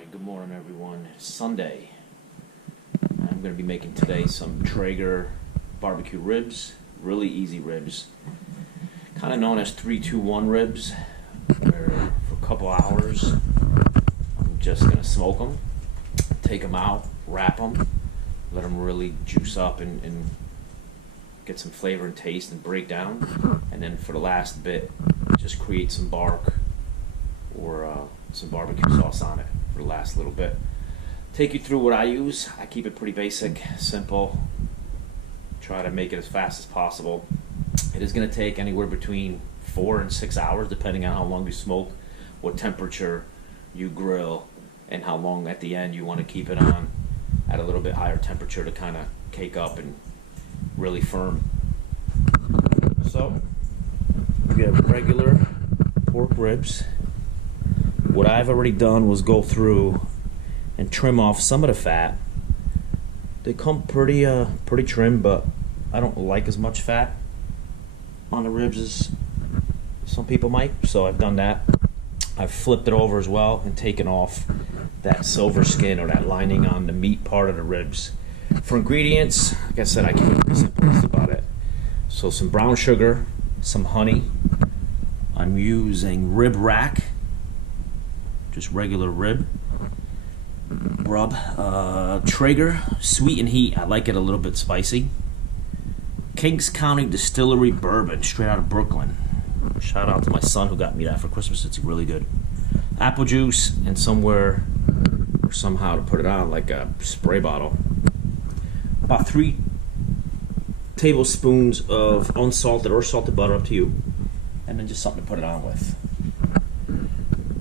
Alright, good morning everyone. It's Sunday. I'm going to be making today some Traeger barbecue ribs. Really easy ribs. Kind of known as 3-2-1 ribs. Where for a couple hours I'm just going to smoke them. Take them out, wrap them, let them really juice up and get some flavor and taste and break down. And then for the last bit, just create some bark or some barbecue sauce on it for the last little bit. Take you through what I use. I keep it pretty basic, simple. Try to make it as fast as possible. It is going to take anywhere between 4 and 6 hours, depending on how long you smoke, what temperature you grill, and how long at the end you want to keep it on at a little bit higher temperature to kind of cake up and really firm. So we have regular pork ribs. What I've already done was go through and trim off some of the fat. They come pretty trim, but I don't like as much fat on the ribs as some people might, so I've done that. I've flipped it over as well and taken off that silver skin or that lining on the meat part of the ribs. For ingredients, like I said, I keep it pretty simple. That's about it. So some brown sugar, some honey. I'm using rib rack, just regular rib rub. Traeger sweet and heat. I like it a little bit spicy. Kings County Distillery bourbon, straight out of Brooklyn. Shout out to my son who got me that for Christmas. It's really good. Apple juice and somewhere or somehow to put it on like a spray bottle. About 3 tablespoons of unsalted or salted butter, up to you, and then just something to put it on with.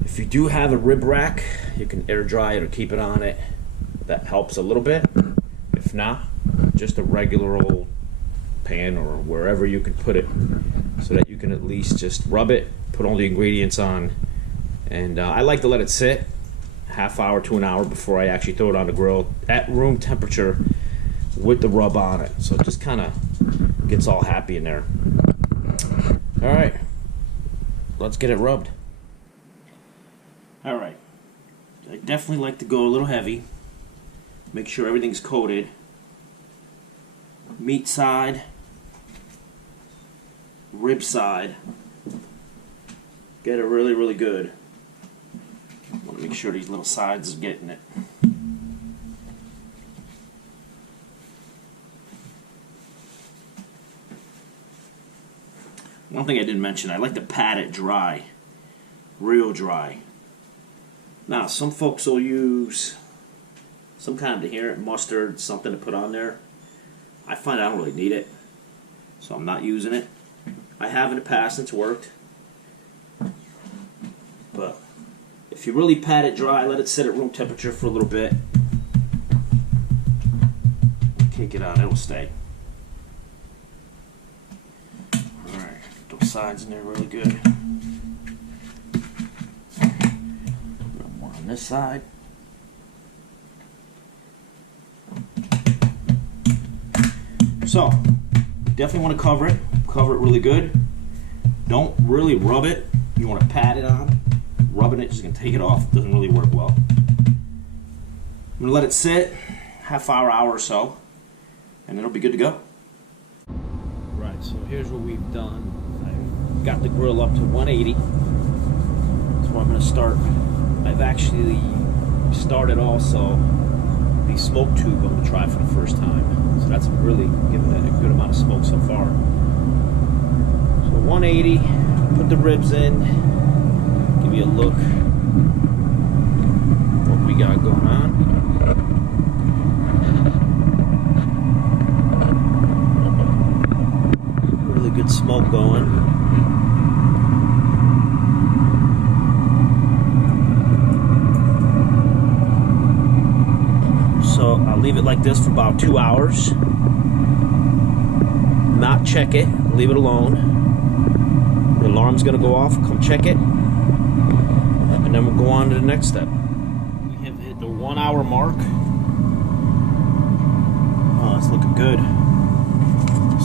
If you do have a rib rack, you can air dry it or keep it on it. That helps a little bit. If not, just a regular old pan or wherever you can put it, so that you can at least just rub it, put all the ingredients on, and I like to let it sit half hour to an hour before I actually throw it on the grill at room temperature with the rub on it, so it just kind of gets all happy in there. All right, let's get it rubbed. All right, I definitely like to go a little heavy. Make sure everything's coated. Meat side, rib side. Get it really, really good. I want to make sure these little sides are getting it. One thing I didn't mention, I like to pat it dry, real dry. Now, some folks will use some kind of adherent mustard, something to put on there. I find I don't really need it, so I'm not using it. I have in the past, it's worked. But if you really pat it dry, let it sit at room temperature for a little bit. Cake it on, it'll stay. Alright, get those sides in there really good. More on this side. So, definitely want to cover it really good. Don't really rub it. You want to pat it on. Rubbing it just going to take it off. It doesn't really work well. I'm going to let it sit half hour or so, and it'll be good to go. Right, so here's what we've done. I've got the grill up to 180. That's where I'm going to start. I've actually started also the smoke tube I'm going to try for the first time. So that's really giving it a good amount of smoke so far. So 180, put the ribs in, give you a look what we got going on. Really good smoke going. So I'll leave it like this for about 2 hours. Not check it, leave it alone. The alarm's gonna go off, come check it, and then we'll go on to the next step. We have hit the 1 hour mark. Oh, it's looking good.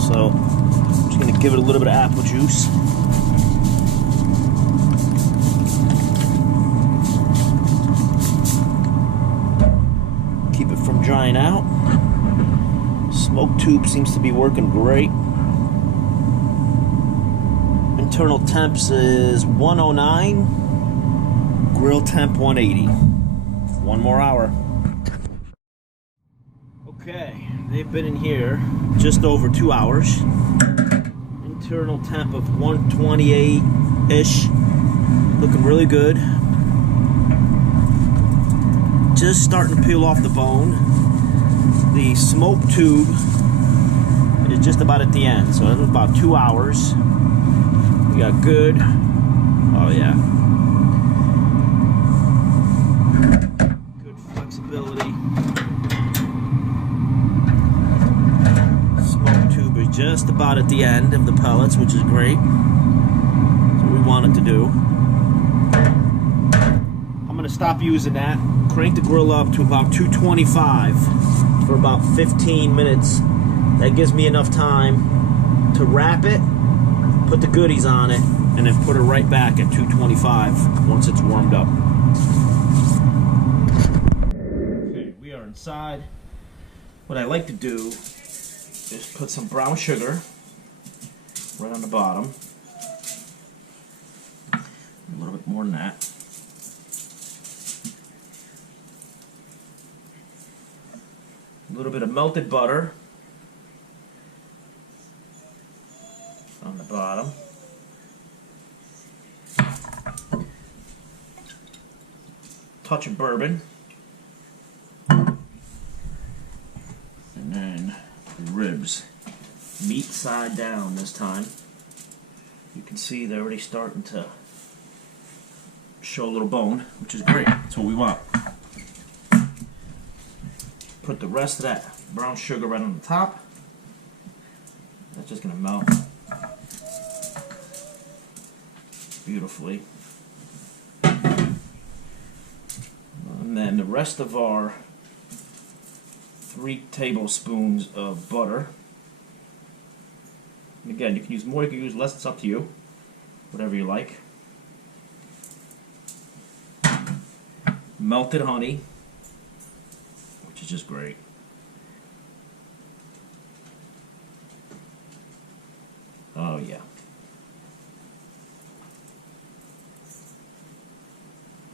So I'm just gonna give it a little bit of apple juice. hanging out. Smoke tube seems to be working great. Internal temps is 109. Grill temp 180. One more hour. Okay, they've been in here just over 2 hours. Internal temp of 128-ish. Looking really good. Just starting to peel off the bone. The smoke tube is just about at the end, so it's about 2 hours. We got good. Oh yeah. Good flexibility. Smoke tube is just about at the end of the pellets, which is great. That's what we want it to do. I'm gonna stop using that. Crank the grill up to about 225 for about 15 minutes. That gives me enough time to wrap it, put the goodies on it, and then put it right back at 225 once it's warmed up. Okay, we are inside. What I like to do is put some brown sugar right on the bottom. A little bit more than that. A little bit of melted butter on the bottom. Touch of bourbon. And then the ribs. Meat side down this time. You can see they're already starting to show a little bone, which is great. That's what we want. Put the rest of that brown sugar right on the top. That's just gonna melt beautifully. And then the rest of our 3 tablespoons of butter. And again, you can use more, you can use less, it's up to you. Whatever you like. Melted honey, which is just great. Oh yeah.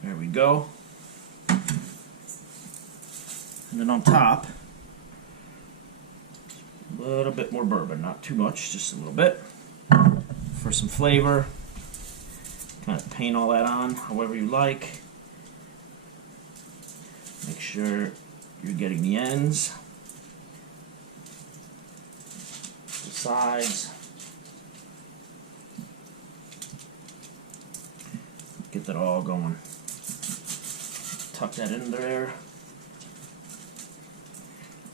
There we go. And then on top, a little bit more bourbon, not too much, just a little bit for some flavor. Kind of paint all that on however you like. Make sure you're getting the ends, the sides. Get that all going. Tuck that in there.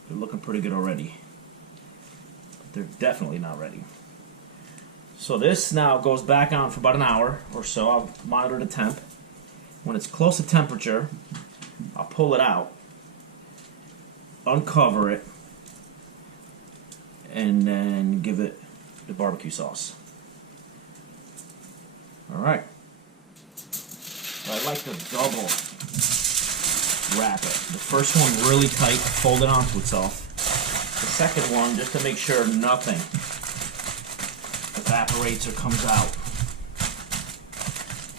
They're looking pretty good already. But they're definitely not ready. So this now goes back on for about an hour or so. I'll monitor the temp. When it's close to temperature, I'll pull it out, uncover it, and then give it the barbecue sauce. Alright. I like to double wrap it. The first one really tight, fold it onto itself. The second one, just to make sure nothing evaporates or comes out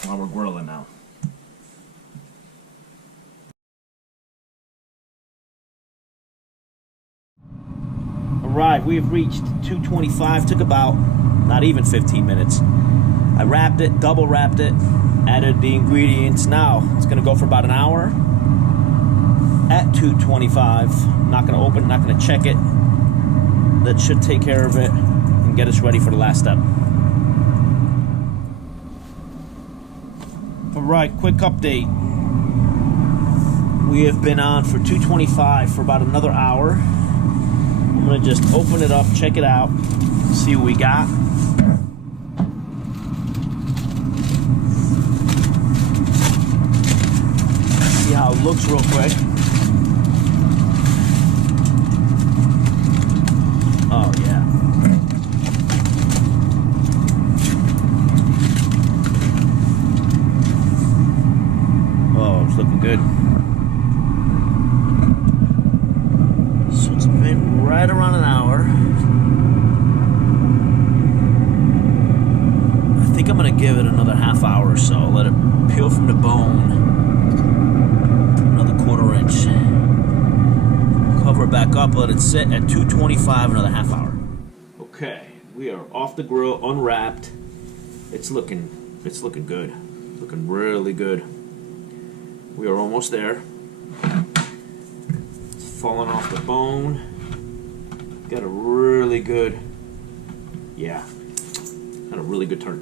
while we're grilling now. Alright, we have reached 225. Took about not even 15 minutes. I wrapped it, double wrapped it, added the ingredients. Now it's going to go for about an hour at 225. Not going to open it, not going to check it. That should take care of it and get us ready for the last step. Alright, quick update. We have been on for 225 for about another hour. I'm going to just open it up, check it out, see what we got. See how it looks real quick. Oh yeah. Oh, it's looking good. right around an hour. I think I'm gonna give it another half hour or so. Let it peel from the bone. Another 1/4 inch. Cover it back up, let it sit at 225 another half hour. Okay, we are off the grill, unwrapped. It's looking good. Looking really good. We are almost there. It's falling off the bone. Got a really good, got a really good turn.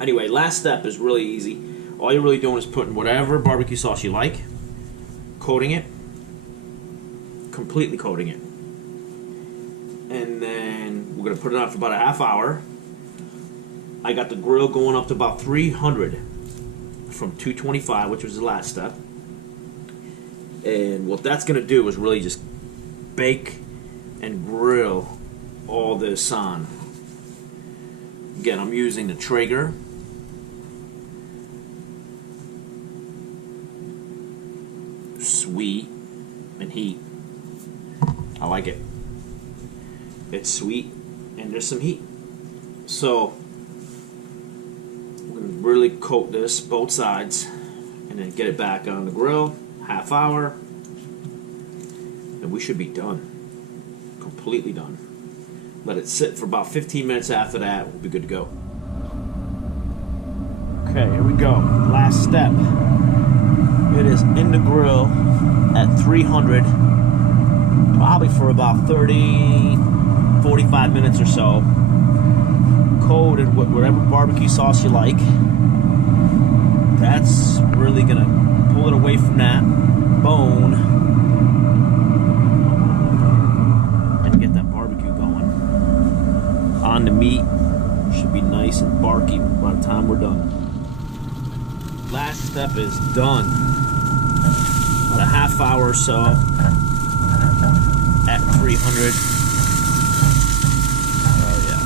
Anyway, last step is really easy. All you're really doing is putting whatever barbecue sauce you like, coating it, completely coating it. And then we're going to put it on for about a half hour. I got the grill going up to about 300 from 225, which was the last step. And what that's going to do is really just bake and grill all this on. Again, I'm using the Traeger. Sweet and heat. I like it. It's sweet and there's some heat. So we're going to really coat this both sides and then get it back on the grill, half hour, and we should be done. Completely done. Let it sit for about 15 minutes after that. We'll be good to go. Okay, here we go. Last step. It is in the grill at 300, probably for about 30, 45 minutes or so. Coated with whatever barbecue sauce you like. That's really gonna pull it away from that bone and get that barbecue going. On the meat, should be nice and barky by the time we're done. Last step is done. About a half hour or so at 300. Oh yeah.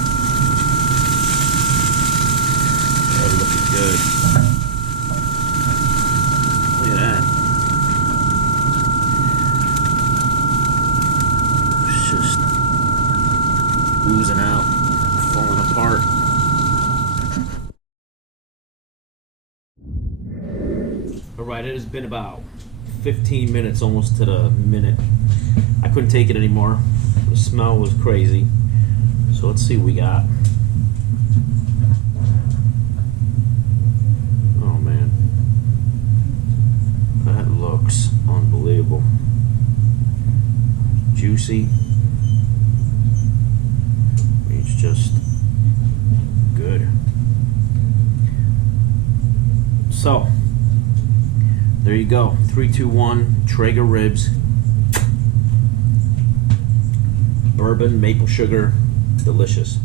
Really looking good. Look at that. It's just oozing out, falling apart. Alright, it has been about 15 minutes, almost to the minute. I couldn't take it anymore. The smell was crazy. So let's see what we got. Oh man. That looks unbelievable. Juicy. It's just good. So there you go, 3, 2, 1, Traeger ribs, bourbon, maple sugar, delicious.